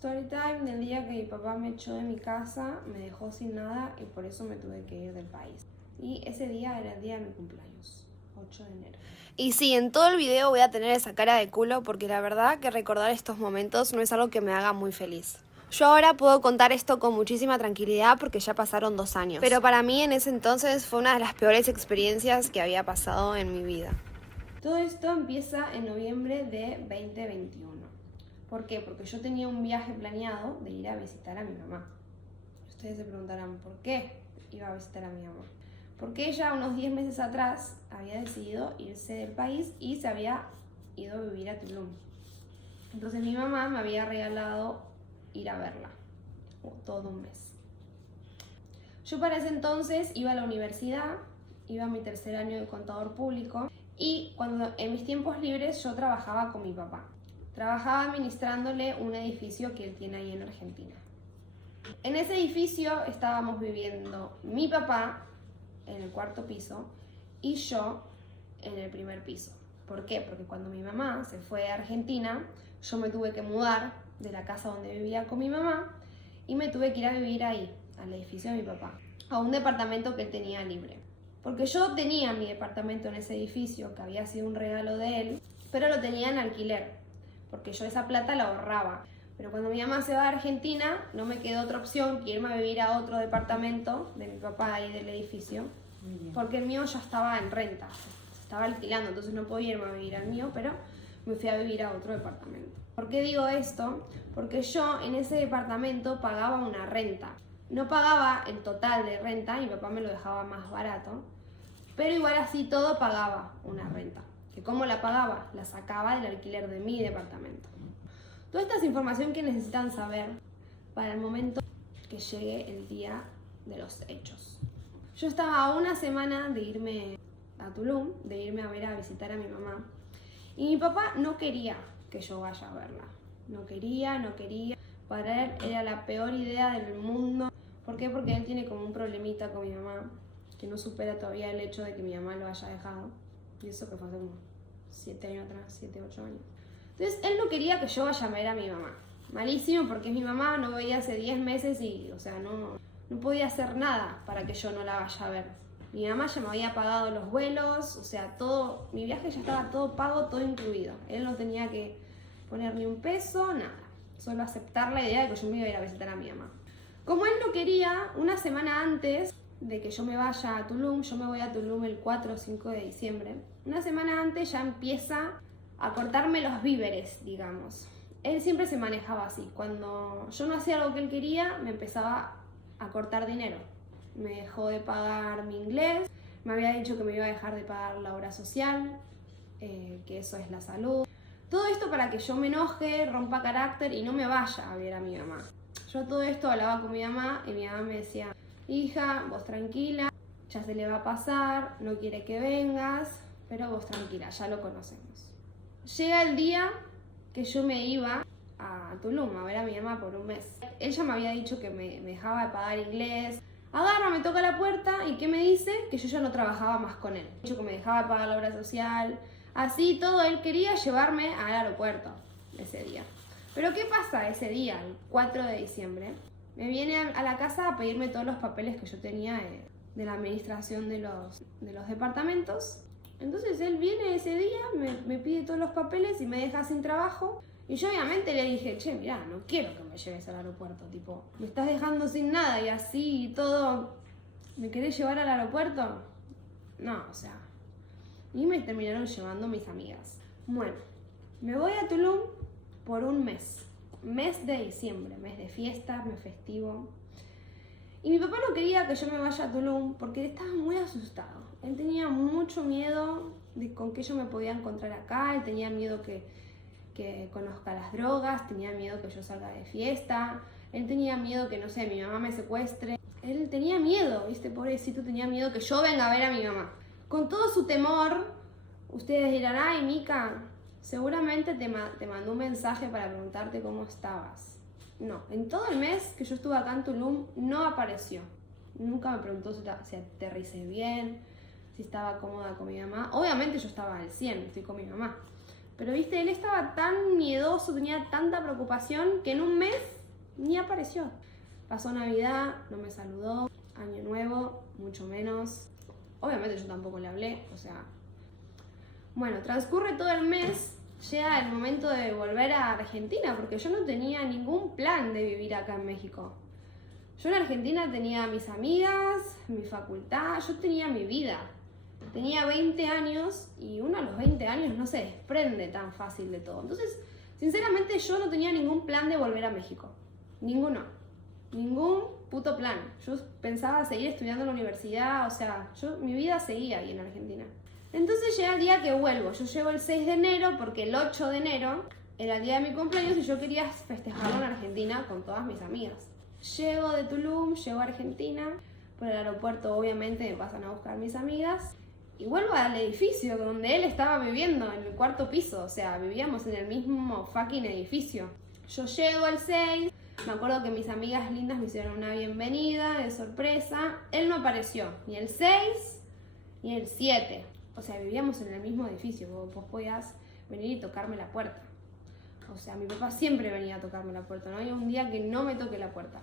Story time del día que mi papá me echó de mi casa, me dejó sin nada y por eso me tuve que ir del país. Y ese día era el día de mi cumpleaños, 8 de enero. Y sí, en todo el video voy a tener esa cara de culo porque la verdad que recordar estos momentos no es algo que me haga muy feliz. Yo ahora puedo contar esto con muchísima tranquilidad porque ya pasaron 2 años. Pero para mí en ese entonces fue una de las peores experiencias que había pasado en mi vida. Todo esto empieza en noviembre de 2021. ¿Por qué? Porque yo tenía un viaje planeado de ir a visitar a mi mamá. Ustedes se preguntarán, ¿por qué iba a visitar a mi mamá? Porque ella unos 10 meses atrás había decidido irse del país y se había ido a vivir a Tulum. Entonces mi mamá me había regalado ir a verla todo un mes. Yo para ese entonces iba a la universidad, iba a mi 3er año de contador público y en mis tiempos libres yo trabajaba con mi papá. Trabajaba administrándole un edificio que él tiene ahí en Argentina. En ese edificio estábamos viviendo mi papá en el 4.º piso y yo en el 1.er piso. ¿Por qué? Porque cuando mi mamá se fue a Argentina, yo me tuve que mudar de la casa donde vivía con mi mamá y me tuve que ir a vivir ahí, al edificio de mi papá, a un departamento que él tenía libre. Porque yo tenía mi departamento en ese edificio, que había sido un regalo de él, pero lo tenía en alquiler, porque yo esa plata la ahorraba. Pero cuando mi mamá se va a Argentina, no me quedó otra opción que irme a vivir a otro departamento de mi papá y del edificio, porque el mío ya estaba en renta, se estaba alquilando, entonces no podía irme a vivir al mío, pero me fui a vivir a otro departamento. ¿Por qué digo esto? Porque yo en ese departamento pagaba una renta. No pagaba el total de renta, mi papá me lo dejaba más barato, pero igual así todo pagaba una renta. ¿Que cómo la pagaba? La sacaba del alquiler de mi departamento. Toda esta es información que necesitan saber para el momento que llegue el día de los hechos. Yo estaba a una semana de irme a Tulum, de irme a ver a visitar a mi mamá. Y mi papá no quería que yo vaya a verla. No quería. Para él era la peor idea del mundo. ¿Por qué? Porque él tiene como un problemita con mi mamá, que no supera todavía el hecho de que mi mamá lo haya dejado. Y eso que fue hace como 7 años atrás, 7, 8 años. Entonces él no quería que yo vaya a ver a mi mamá. Malísimo, porque es mi mamá, no veía hace 10 meses y, o sea, no podía hacer nada para que yo no la vaya a ver. Mi mamá ya me había pagado los vuelos, o sea, todo, mi viaje ya estaba todo pago, todo incluido. Él no tenía que poner ni un peso, nada. Solo aceptar la idea de que yo me iba a ir a visitar a mi mamá. Como él no quería, una semana antes de que yo me vaya a Tulum, yo me voy a Tulum el 4 o 5 de diciembre, una semana antes ya empieza a cortarme los víveres, digamos. Él siempre se manejaba así. Cuando yo no hacía algo que él quería, me empezaba a cortar dinero. Me dejó de pagar mi inglés, me había dicho que me iba a dejar de pagar la obra social, que eso es la salud. Todo esto para que yo me enoje, rompa carácter y no me vaya a ver a mi mamá. Yo todo esto hablaba con mi mamá y mi mamá me decía, hija, vos tranquila, ya se le va a pasar, no quiere que vengas, pero vos tranquila, ya lo conocemos. Llega el día que yo me iba a Tulum a ver a mi mamá por un mes. Ella me había dicho que me dejaba de pagar inglés. Agarra, me toca la puerta y ¿qué me dice? Que yo ya no trabajaba más con él. Dicho que me dejaba de pagar la obra social. Así todo, él quería llevarme al aeropuerto ese día. Pero ¿qué pasa ese día, el 4 de diciembre? Me viene a la casa a pedirme todos los papeles que yo tenía de la administración de los departamentos. Entonces él viene ese día, me pide todos los papeles y me deja sin trabajo. Y yo obviamente le dije, che, mirá, no quiero que me lleves al aeropuerto, tipo, me estás dejando sin nada y así y todo, ¿me querés llevar al aeropuerto? No, o sea, y me terminaron llevando mis amigas. Bueno, me voy a Tulum por un mes de diciembre, mes de fiestas, mes festivo. Y mi papá no quería que yo me vaya a Tulum porque estaba muy asustado. Él tenía mucho miedo de con qué yo me podía encontrar acá, él tenía miedo que conozca las drogas, tenía miedo que yo salga de fiesta, él tenía miedo que, no sé, mi mamá me secuestre. Él tenía miedo, ¿viste? Pobrecito, tenía miedo que yo venga a ver a mi mamá. Con todo su temor, ustedes dirán, ay, Mica, seguramente te mandó un mensaje para preguntarte cómo estabas. No, en todo el mes que yo estuve acá en Tulum no apareció. Nunca me preguntó si aterricé bien, si estaba cómoda con mi mamá. Obviamente yo estaba al 100, estoy con mi mamá. Pero viste, él estaba tan miedoso, tenía tanta preocupación que en un mes ni apareció. Pasó Navidad, no me saludó, Año Nuevo, mucho menos. Obviamente yo tampoco le hablé, o sea... Bueno, transcurre todo el mes, llega el momento de volver a Argentina, porque yo no tenía ningún plan de vivir acá en México. Yo en Argentina tenía mis amigas, mi facultad, yo tenía mi vida. Tenía 20 años y uno a los 20 años no se desprende tan fácil de todo. Entonces, sinceramente yo no tenía ningún plan de volver a México. Ninguno. Ningún puto plan. Yo pensaba seguir estudiando en la universidad, o sea, mi vida seguía ahí en Argentina. Entonces llega el día que vuelvo. Yo llego el 6 de enero porque el 8 de enero era el día de mi cumpleaños y yo quería festejarlo en Argentina con todas mis amigas. Llego de Tulum, llego a Argentina, por el aeropuerto obviamente me pasan a buscar mis amigas y vuelvo al edificio donde él estaba viviendo, en el cuarto piso, o sea, vivíamos en el mismo fucking edificio. Yo llego el 6, me acuerdo que mis amigas lindas me hicieron una bienvenida de sorpresa, él no apareció, ni el 6 ni el 7, o sea, vivíamos en el mismo edificio, vos podías venir y tocarme la puerta. O sea, mi papá siempre venía a tocarme la puerta, no había un día que no me toque la puerta.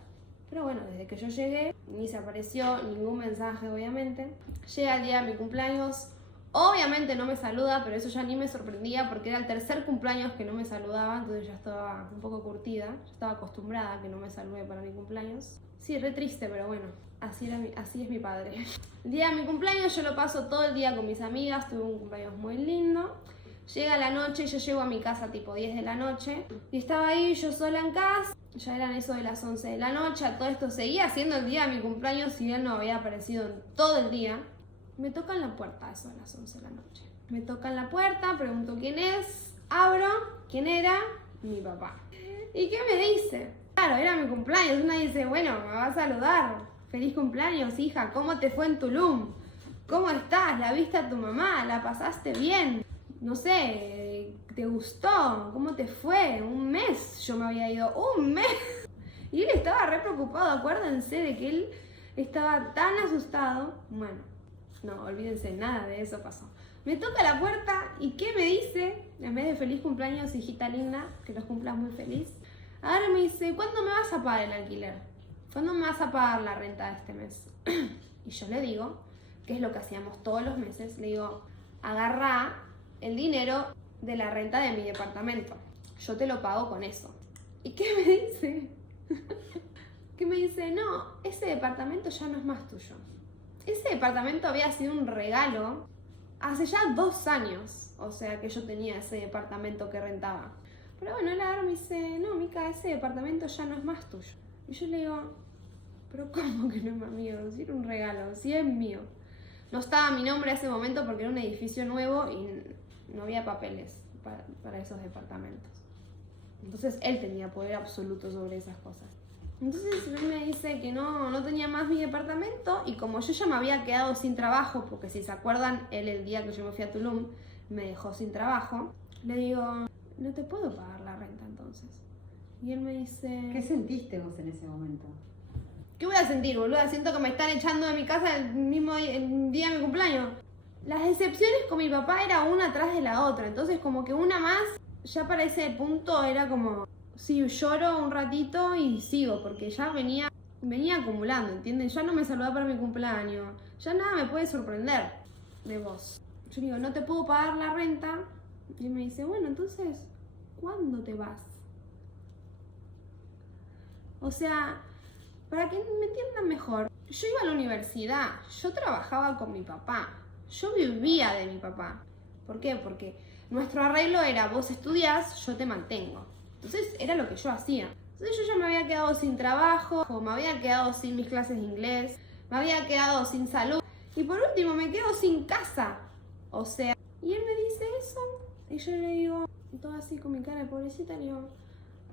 Pero bueno, desde que yo llegué, ni se apareció ningún mensaje, obviamente. Llega el día de mi cumpleaños, obviamente no me saluda, pero eso ya ni me sorprendía porque era el tercer cumpleaños que no me saludaba, entonces ya estaba un poco curtida, ya estaba acostumbrada a que no me salude para mi cumpleaños. Sí, re triste, pero bueno, así es mi padre. El día de mi cumpleaños yo lo paso todo el día con mis amigas, tuve un cumpleaños muy lindo. Llega la noche, yo llego a mi casa tipo 10 de la noche y estaba ahí yo sola en casa, ya eran eso de las 11 de la noche, a todo esto seguía siendo el día de mi cumpleaños y él no había aparecido en todo el día. Me tocan la puerta, eso de las 11 de la noche. Me tocan la puerta, pregunto quién es, abro, ¿quién era? Mi papá. ¿Y qué me dice? Claro, era mi cumpleaños, una dice, bueno, me va a saludar, feliz cumpleaños hija, ¿cómo te fue en Tulum? ¿Cómo estás? ¿La viste a tu mamá? ¿La pasaste bien? No sé, ¿te gustó? ¿Cómo te fue? Un mes yo me había ido, un mes. Y él estaba re preocupado, acuérdense de que él estaba tan asustado. Bueno, no, olvídense, nada de eso pasó. Me toca la puerta y ¿qué me dice? En vez de feliz cumpleaños, hijita linda, que los cumplas muy feliz. Ahora me dice, ¿cuándo me vas a pagar el alquiler? ¿Cuándo me vas a pagar la renta de este mes? Y yo le digo, que es lo que hacíamos todos los meses, le digo, agarrá el dinero de la renta de mi departamento. Yo te lo pago con eso. ¿Y qué me dice? Que me dice, no, ese departamento ya no es más tuyo. Ese departamento había sido un regalo hace ya 2 años. O sea que yo tenía ese departamento que rentaba. Pero bueno, él ahora me dice, no, Mica, ese departamento ya no es más tuyo. Y yo le digo, pero ¿cómo que no es más mío? Si era un regalo, si es mío. No estaba mi nombre en ese momento porque era un edificio nuevo y no había papeles para esos departamentos. Entonces él tenía poder absoluto sobre esas cosas. Entonces él me dice que no tenía más mi departamento y como yo ya me había quedado sin trabajo, porque si se acuerdan, él el día que yo me fui a Tulum me dejó sin trabajo, le digo, no te puedo pagar la renta entonces. Y él me dice... ¿Qué sentiste vos en ese momento? ¿Qué voy a sentir, boluda? Siento que me están echando de mi casa el mismo día de mi cumpleaños. Las decepciones con mi papá era una tras de la otra, entonces como que una más, ya para ese punto era como, sí, lloro un ratito y sigo, porque ya venía acumulando, ¿entienden? Ya no me saludaba para mi cumpleaños, ya nada me puede sorprender de vos. Yo digo, no te puedo pagar la renta, y él me dice, bueno, entonces, ¿cuándo te vas? O sea, para que me entiendan mejor, yo iba a la universidad, yo trabajaba con mi papá, yo vivía de mi papá. ¿Por qué? Porque nuestro arreglo era, vos estudiás, yo te mantengo. Entonces era lo que yo hacía. Entonces yo ya me había quedado sin trabajo, me había quedado sin mis clases de inglés, me había quedado sin salud y por último me quedo sin casa. O sea, y él me dice eso y yo le digo, todo así con mi cara de pobrecita, le digo,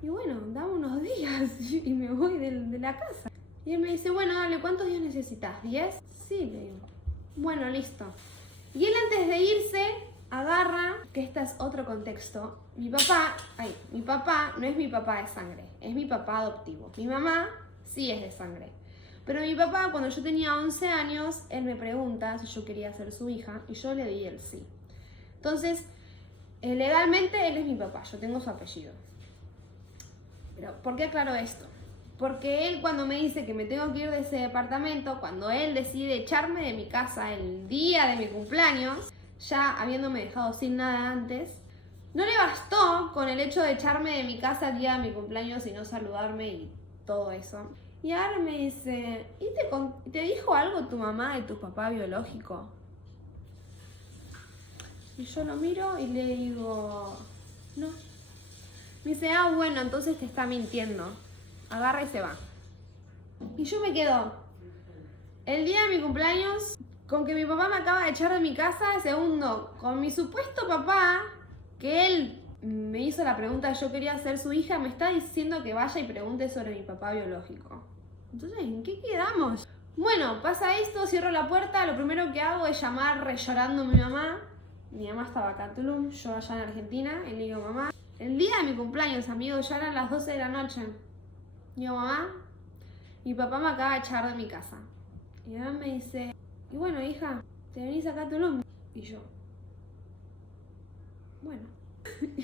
y bueno, dame unos días y me voy de la casa. Y él me dice, bueno, dale, ¿cuántos días necesitas? ¿10? Sí, le digo. Bueno, listo. Y él antes de irse, agarra, que este es otro contexto, mi papá no es mi papá de sangre, es mi papá adoptivo. Mi mamá sí es de sangre. Pero mi papá, cuando yo tenía 11 años, él me pregunta si yo quería ser su hija y yo le di el sí. Entonces, legalmente él es mi papá, yo tengo su apellido. Pero, ¿por qué aclaro esto? Porque él cuando me dice que me tengo que ir de ese departamento, cuando él decide echarme de mi casa el día de mi cumpleaños, ya habiéndome dejado sin nada antes, no le bastó con el hecho de echarme de mi casa el día de mi cumpleaños y no saludarme y todo eso. Y ahora me dice, ¿y te dijo algo tu mamá de tu papá biológico? Y yo lo miro y le digo, no. Me dice, bueno, entonces te está mintiendo. Agarra y se va. Y yo me quedo el día de mi cumpleaños con que mi papá me acaba de echar de mi casa. Segundo, con mi supuesto papá, que él me hizo la pregunta, yo quería ser su hija, me está diciendo que vaya y pregunte sobre mi papá biológico. Entonces, ¿en qué quedamos? Bueno, pasa esto, cierro la puerta, lo primero que hago es llamar re llorando a mi mamá. Mi mamá estaba acá en Tulum, yo allá en Argentina, y le digo, mamá, el día de mi cumpleaños, amigos, ya eran las 12 de la noche. Digo, mamá, mi papá me acaba de echar de mi casa. Y mi mamá me dice, y bueno, hija, ¿te venís acá a Tulum? Y yo, bueno.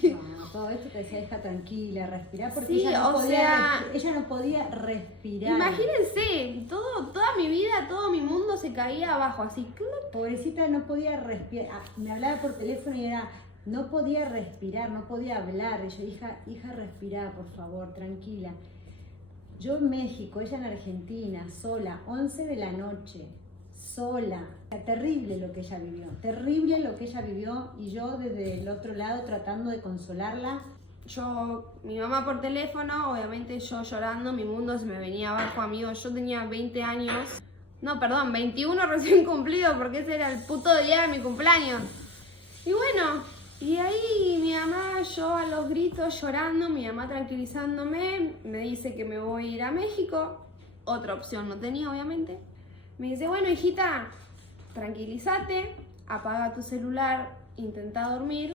No, todo esto te decía, hija, tranquila, respirá, porque Sí, ella o no podía respirar. Imagínense, toda mi vida, todo mi mundo se caía abajo, así. Pobrecita, no podía respirar. Me hablaba por teléfono y no podía respirar, no podía hablar. Y yo, hija, respirá, por favor, tranquila. Yo en México, ella en Argentina, sola, 11 de la noche, sola. Terrible lo que ella vivió, y yo desde el otro lado tratando de consolarla. Mi mamá por teléfono, obviamente yo llorando, mi mundo se me venía abajo, amigos. Yo tenía 20 años, no, perdón, 21 recién cumplido, porque ese era el puto día de mi cumpleaños. Y bueno, y ahí mi mamá, yo a los gritos llorando, mi mamá tranquilizándome, me dice que me voy a ir a México. Otra opción no tenía, obviamente. Me dice, bueno, hijita, tranquilízate, apaga tu celular, intenta dormir